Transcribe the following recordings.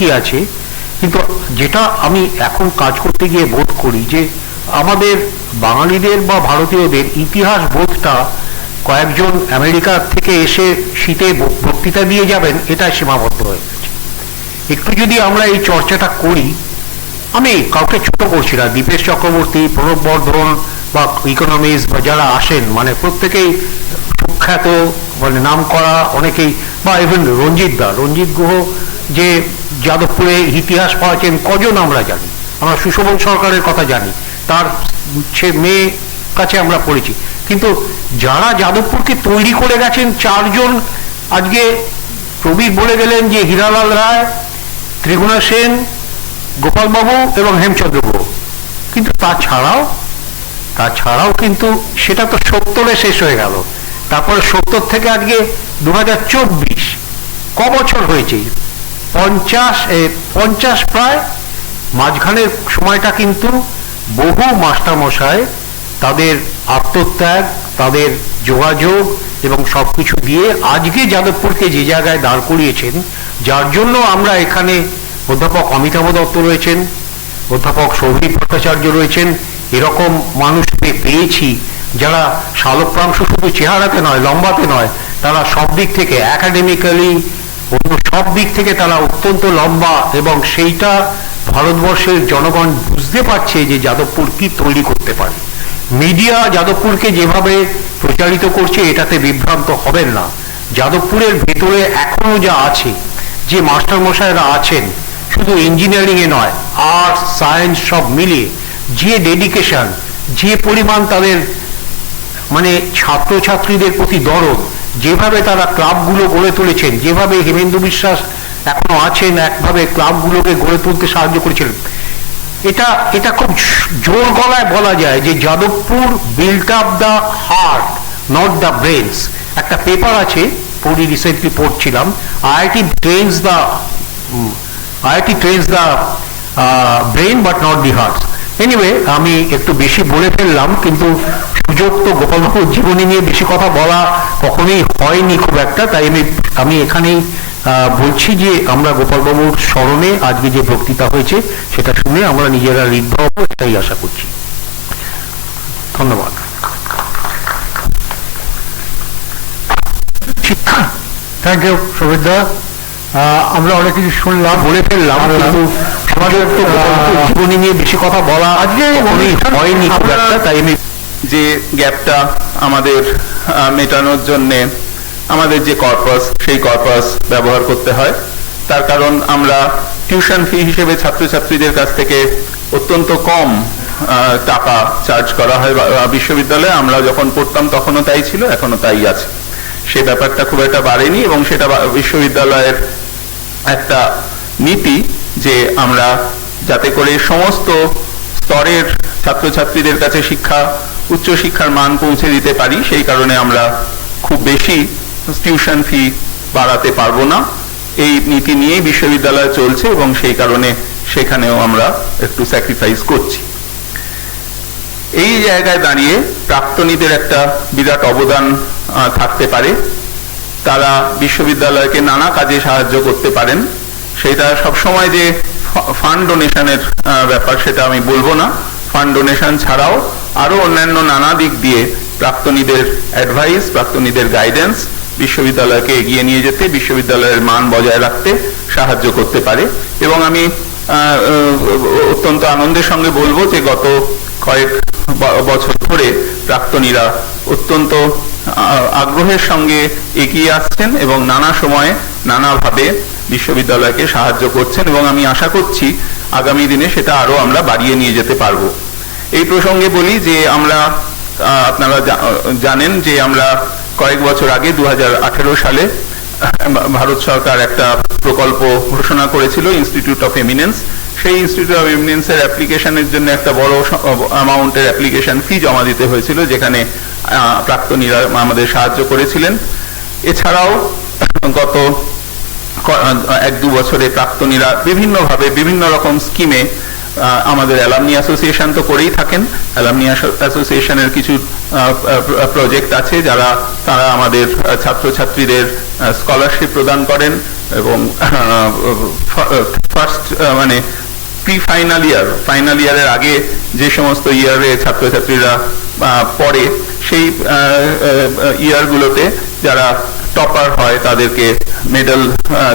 ঠিকই আছে, কিন্তু যেটা আমি এখন কাজ করতে গিয়ে বোধ করি যে আমাদের বাঙালিদের বা ভারতীয়দের ইতিহাস বোধটা কয়েকজন আমেরিকা থেকে এসে শীতে বক্তৃতা দিয়ে যাবেন এটা সীমাবদ্ধ হয়ে গেছে। একটু যদি আমরা এই চর্চাটা করি, আমি কাউকে ছোট করছি না, দীপেশ চক্রবর্তী, প্রণব বর্ধন বা ইকোনমিস্ট বা যারা আসেন মানে প্রত্যেকেই সুখ্যাত, মানে নাম করা অনেকেই, বা ইভেন রঞ্জিত গুহ যে যাদবপুরে ইতিহাস পড়াচ্ছেন কজন আমরা জানি, আমরা সুশোভন সরকারের কথা জানি, তার মেয়ে কাছে আমরা পড়েছি, কিন্তু যারা যাদবপুরকে তৈরি করে গেছেন চারজন, আজকে প্রবীর বলে গেলেন যে হীরালাল রায়, ত্রিগুণা সেন, গোপালবাবু এবং হেমচন্দ্র গুহ, কিন্তু তাছাড়াও কিন্তু সেটা তো 70-এ শেষ হয়ে গেল, তারপরে 70 থেকে আজকে 2024 ক বছর হয়েছে, 50 প্রায়, মাঝখানের সময়টা কিন্তু বহু মাস্টারমশাই তাদের আত্মত্যাগ, তাদের যোগাযোগ এবং সবকিছু দিয়ে আজকে যাদবপুরকে যে জায়গায় দাঁড় করিয়েছেন, যার জন্য আমরা এখানে অধ্যাপক অমিতাভ দত্ত রয়েছেন, অধ্যাপক সৌভিক ভট্টাচার্য রয়েছেন, এরকম মানুষকে পেয়েছি যারা শালক্রাংশ শুধু চেহারাতে নয়, লম্বাতে নয়, তারা সব দিক থেকে একাডেমিক্যালি অন্য সব দিক থেকে তারা অত্যন্ত লম্বা, এবং সেইটা ভারতবর্ষের জনগণ বুঝতে পারছে যে যাদবপুর কি তৈরি করতে পারে। মিডিয়া যাদবপুরকে যেভাবে প্রচারিত করছে এটাতে বিভ্রান্ত হবেন না। যাদবপুরের ভেতরে এখনো যা আছে, যে মাস্টারমশাইরা আছেন, শুধু ইঞ্জিনিয়ারিংয়ে নয়, আর্টস সায়েন্স সব মিলিয়ে যে ডেডিকেশন, যে পরিমাণ তাদের মানে ছাত্রছাত্রীদের প্রতি দরদ, যেভাবে তারা ক্লাবগুলো গড়ে তুলেছেন, যেভাবে হেমেন্দু বিশ্বাস এখনো আছেন একভাবে ক্লাবগুলোকে গড়ে তুলতে সাহায্য করেছিলেন, এটা খুব জোর গলায় বলা যায় যে Jadavpur built up the heart not the brains. একটা পেপার আছে, রিসেন্টলি পড়ছিলাম, IIT trains the brain but not the heart. Anyway, আমি একটু বেশি বলে ফেললাম, কিন্তু সুযোগ তো গোপালবাবুর জীবনী নিয়ে বেশি কথা বলা কখনোই হয়নি খুব একটা, তাই আমি এখানেই বলছি যে আমরা গোপালবাবুর স্মরণে আজকে যে বক্তৃতা হয়েছে সেটা শুনে আমরা নিজেরা ঋদ্ধ হব, এটাই আশা করছি। ধন্যবাদ। থ্যাংক ইউ সৌভিকদা। আমরা অনেক কিছু শুনলাম, বলে ফেললাম, কিন্তু আমাদের তো জীবনী নিয়ে বেশি কথা বলা আজকে হয়নি খুব একটা, তাই আমি যে গ্যাপটা আমাদের মেটানোর জন্যে আমাদের যে কর্পাস, সেই কর্পাস ব্যবহার করতে হয়। তার কারণ আমরা টিউশন ফি হিসেবে ছাত্রছাত্রীদের কাছ থেকে অত্যন্ত কম টাকা চার্জ করা হয় বিশ্ববিদ্যালয়ে। আমরা যখন পড়তাম তখনও তাই ছিল, এখনো তাই আছে। সেই ব্যাপারটা খুব একটা বাড়েনি, এবং সেটা বিশ্ববিদ্যালয়ের একটা নীতি যে আমরা যাতে করে সমস্ত স্তরের ছাত্রছাত্রীদের কাছে উচ্চশিক্ষার মান পৌঁছে দিতে পারি, সেই কারণে আমরা খুব বেশি টিউশন ফি বাড়াতে পারবো না, এই নীতি নিয়েই বিশ্ববিদ্যালয় চলছে, এবং সেই কারণে সেখানেও আমরা একটু স্যাক্রিফাইস করছি। এই জায়গায় দাঁড়িয়ে প্রাক্তনীদের একটা বিরাট অবদান থাকতে পারে। তারা বিশ্ববিদ্যালয়কে নানা কাজে সাহায্য করতে পারেন। সেটা সবসময় যে ফান্ড ডোনেশনের ব্যাপার সেটা আমি বলবো না। ফান্ড ডোনেশন ছাড়াও আরো অন্যান্য নানা দিক দিয়ে প্রাক্তনীদের অ্যাডভাইস, প্রাক্তনীদের গাইডেন্স বিশ্ববিদ্যালয়কে এগিয়ে নিয়ে যেতে, বিশ্ববিদ্যালয়ের মান বজায় রাখতে সাহায্য করতে পারে। এবং আমি অত্যন্ত আনন্দের সঙ্গে বলবো যে গত কয়েক বছর ধরে প্রাক্তনীরা অত্যন্ত আগ্রহের সঙ্গে এগিয়ে আসছেন এবং নানা সময়ে নানাভাবে বিশ্ববিদ্যালয়কে সাহায্য করছেন, এবং আমি আশা করছি আগামী দিনে সেটা আরো আমরা বাড়িয়ে নিয়ে যেতে পারবো। এই প্রসঙ্গে বলি যে আপনারা জানেন যে আমরা কয়েক বছর আগে 2018 সালে ভারত সরকার একটা প্রকল্প ঘোষণা করেছিল, ইনস্টিটিউট অফ এমিনেন্স। সেই ইনস্টিটিউট অফ এমিনেন্সের অ্যাপ্লিকেশনের জন্য একটা বড় অ্যামাউন্টের অ্যাপ্লিকেশন ফি জমা দিতে হয়েছিল, যেখানে প্রাক্তনীরা আমাদের সাহায্য করেছিলেন। এছাড়াও গত 1-2 বছরে প্রাক্তনীরা বিভিন্নভাবে বিভিন্ন রকম স্কিমে আমাদের অ্যালামনি অ্যাসোসিয়েশন তো করেই থাকেন। অ্যালামনি অ্যাসোসিয়েশনের কিছু প্রজেক্ট আছে তারা আমাদের ছাত্রছাত্রীদের স্কলারশিপ প্রদান করেন, এবং ফার্স্ট মানে প্রি ফাইনাল ইয়ারের আগে যে সমস্ত ইয়ারে ছাত্রছাত্রীরা পড়ে সেই ইয়ারগুলোতে যারা টপার হয় তাদেরকে মেডেল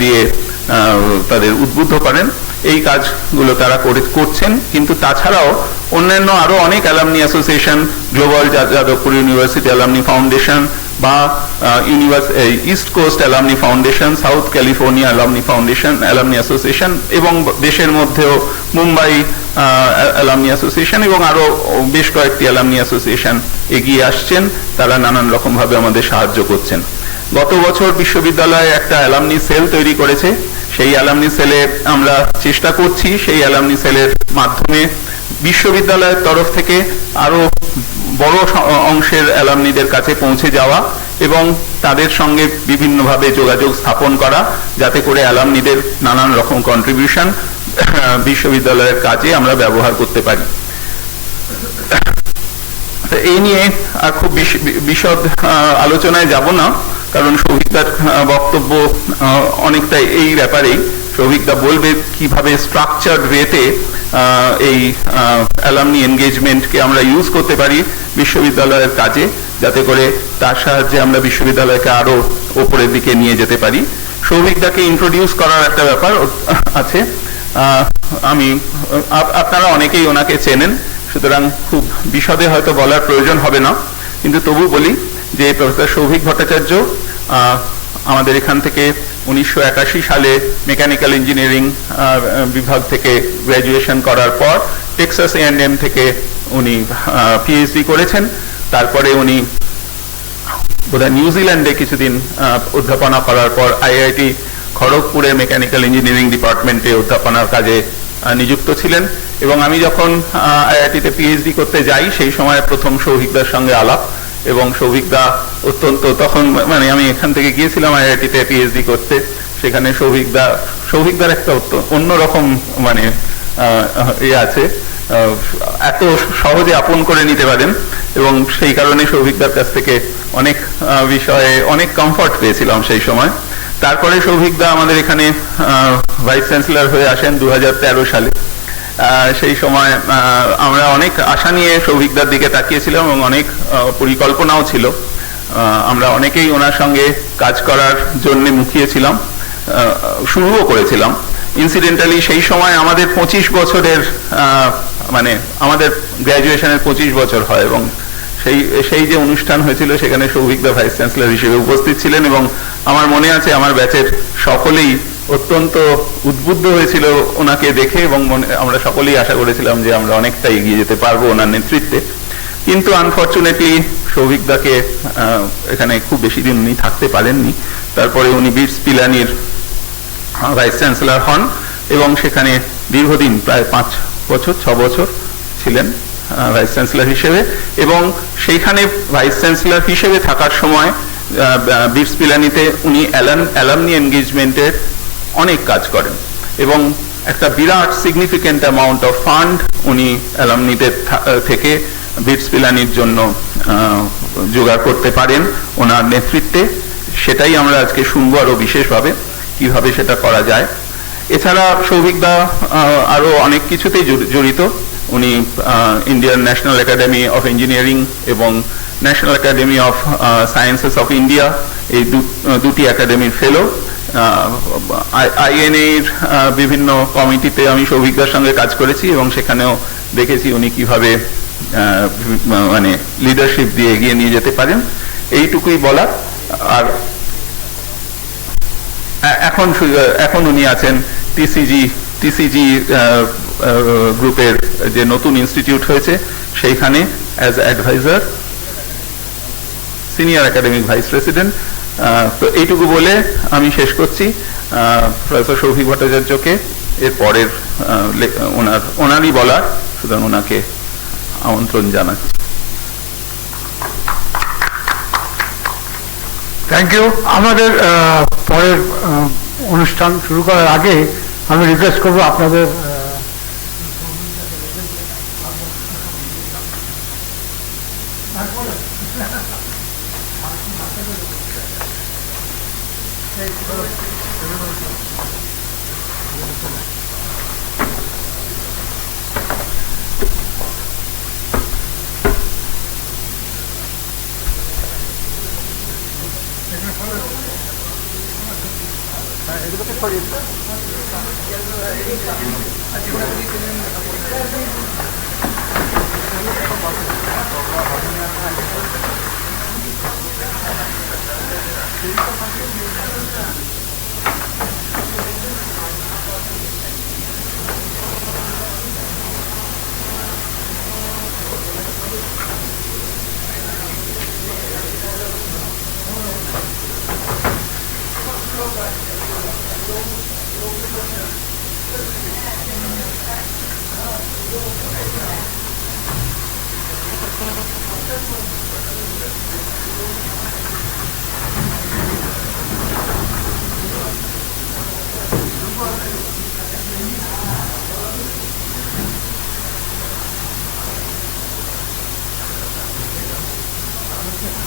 দিয়ে তাদের উদ্বুদ্ধ করেন। এই কাজগুলো তারা করছেন, কিন্তু তাছাড়াও অন্যান্য আরো অনেক alumni association, global Jadavpur university alumni foundation বা east coast alumni foundation, south California alumni foundation, alumni association এবং দেশের মধ্যেও মুম্বাই অ্যালামনি অ্যাসোসিয়েশন এবং আরো বেশ কয়েকটি অ্যালামনি অ্যাসোসিয়েশন এগিয়ে আসছেন। তারা নানান রকম ভাবে আমাদের সাহায্য করছেন। গত বছর বিশ্ববিদ্যালয়ে একটা অ্যালামনি সেল তৈরি করেছে। সেই অ্যালামনি সেলে আমরা চেষ্টা করছি সেই অ্যালামনি সেলের মাধ্যমে বিশ্ববিদ্যালয়ের তরফ থেকে আরো বড় অংশের অ্যালামনিদের কাছে পৌঁছে যাওয়া এবং তাদের সঙ্গে বিভিন্নভাবে যোগাযোগ স্থাপন করা, যাতে করে অ্যালামনিদের নানান রকম কন্ট্রিবিউশন বিশ্ববিদ্যালয়ের কাজে আমরা ব্যবহার করতে পারি। এই নিয়ে আর খুব বিশদ আলোচনায় যাব না, কারণ সৌভিকদার বক্তব্য অনেকটাই এই ব্যাপারেই। সৌভিকদা বলবে কিভাবে স্ট্রাকচার্ড ওয়েতে এই অ্যালামনি এনগেজমেন্টকে আমরা ইউজ করতে পারি বিশ্ববিদ্যালয়ের কাজে, যাতে করে তার সাহায্যে আমরা বিশ্ববিদ্যালয়কে আরো ওপরের দিকে নিয়ে যেতে পারি। সৌভিকদাকে ইন্ট্রোডিউস করার একটা ব্যাপার আছে। আপনারা অনেকেই ওনাকে চেনেন, সুতরাং খুব বিশদে হয়তো বলার প্রয়োজন হবে না, কিন্তু তবু বলি যে প্রফেসর সৌভিক ভট্টাচার্য আমাদের এখান থেকে 1981 সালে মেকানিক্যাল ইঞ্জিনিয়ারিং বিভাগ থেকে গ্র্যাজুয়েশন করার পর টেক্সাস A&M থেকে উনি পিএইচডি করেছেন। তারপরে উনি বোধহয় নিউজিল্যান্ডে কিছুদিন অধ্যাপনা করার পর IIT খড়গপুরে মেকানিক্যাল ইঞ্জিনিয়ারিং ডিপার্টমেন্টে অধ্যাপনার কাজে নিযুক্ত ছিলেন। এবং আমি যখন IIT-তে পিএইচডি করতে যাই সেই সময় প্রথম সৌভিকদার সঙ্গে আলাপ, এবং সৌভিকদা অত্যন্ত তখন মানে আমি এখান থেকে গিয়েছিলাম IIT-তে পিএইচডি করতে, সেখানে সৌভিকদার একটা অন্যরকম মানে আছে, এত সহজে আপন করে নিতে পারেন, এবং সেই কারণে সৌভিকদার কাছ থেকে অনেক বিষয়ে অনেক কমফর্ট পেয়েছিলাম সেই সময়। তারপরে সৌভিকদা আমাদের এখানে ভাইস চ্যান্সেলর হয়ে আসেন 2013 সালে। সেই সময় আমরা অনেক আশা নিয়ে সৌভিকদার দিকে তাকিয়েছিলাম এবং অনেক পরিকল্পনাও ছিল। আমরা অনেকেই ওনার সঙ্গে কাজ করার জন্য মুখিয়েছিলাম, শুরুও করেছিলাম। ইনসিডেন্টালি সেই সময় আমাদের 25 বছরের মানে আমাদের গ্র্যাজুয়েশনের 25 বছর হয়, এবং সেই যে অনুষ্ঠান হয়েছিল সেখানে সৌভিকদা ভাইস চ্যান্সেলর হিসেবে উপস্থিত ছিলেন, এবং আমার মনে আছে আমার ব্যাচের সকলেই অত্যন্ত উদ্বুদ্ধ হয়েছিল ওনাকে দেখে, এবং আমরা সকলেই আশা করেছিলাম যে আমরা অনেকটা এগিয়ে যেতে পারবো ওনার নেতৃত্বে। কিন্তু আনফর্চুনেটলি সৌভিকদাকে এখানে খুব বেশি দিন উনি থাকতে পারেননি। তারপরে উনি বিটস পিলানির ভাইস চ্যান্সেলর হন এবং সেখানে দীর্ঘদিন প্রায় 6 বছর ছিলেন ভাইস চ্যান্সেলর হিসেবে। এবং সেইখানে ভাইস চ্যান্সেলর হিসেবে থাকার সময় বিটস পিলানিতে উনি অ্যালামনি এনগেজমেন্টের অনেক কাজ করেন, এবং একটা বিরাট সিগনিফিক্যান্ট অ্যামাউন্ট অফ ফান্ড উনি অ্যালামনিদের থেকে বিটস পিলানির জন্য জোগাড় করতে পারেন ওনার নেতৃত্বে। সেটাই আমরা আজকে শুনবো আরো বিশেষভাবে কিভাবে সেটা করা যায়। এছাড়া সৌভিকদা আরো অনেক কিছুতেই জড়িত। উনি Indian national academy of engineering এবং national academy of sciences of India, এই দুটি একাডেমির ফেলো। INA-র বিভিন্ন কমিটিতে আমি সৌভিকদার সঙ্গে কাজ করেছি, এবং সেখানেও দেখেছি উনি কিভাবে মানে লিডারশিপ দিয়ে এগিয়ে নিয়ে যেতে পারেন। এইটুকুই বলা। আর এখন উনি আছেন TCG গ্রুপের যে নতুন ইনস্টিটিউট হয়েছে সেইখানে as adviser, senior academic vice president. তো এইটুকু বলে আমি শেষ করছি। প্রফেসর সৌভিক ভট্টাচার্যকে এর পরের ওনারই বলার, সুতরাং ওনাকে আমন্ত্রণ জানাচ্ছি। Thank you. আমাদের পরের অনুষ্ঠান শুরু করার আগে আমি রিকোয়েস্ট করবো আপনাদের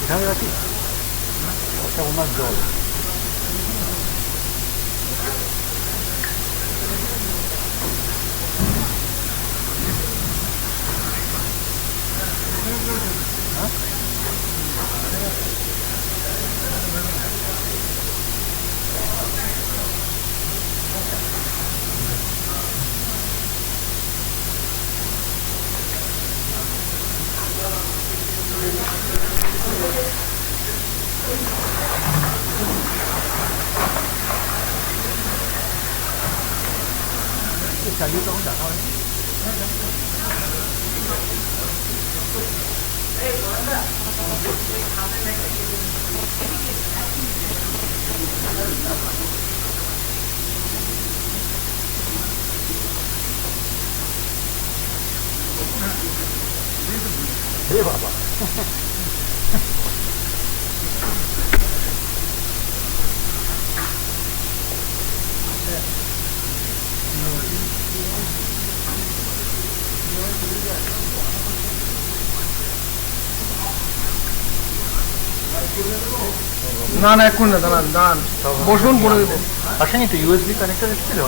এখানে রাখি ওটা ওনার জল। চালিয়ে তখন দেখা হয়। বাবা না না এখন না দাঁড়ান দাঁড়ান বসুন বলে দেবো। আসেনি তো ইউএসবি কানেক্টর এসেছিল।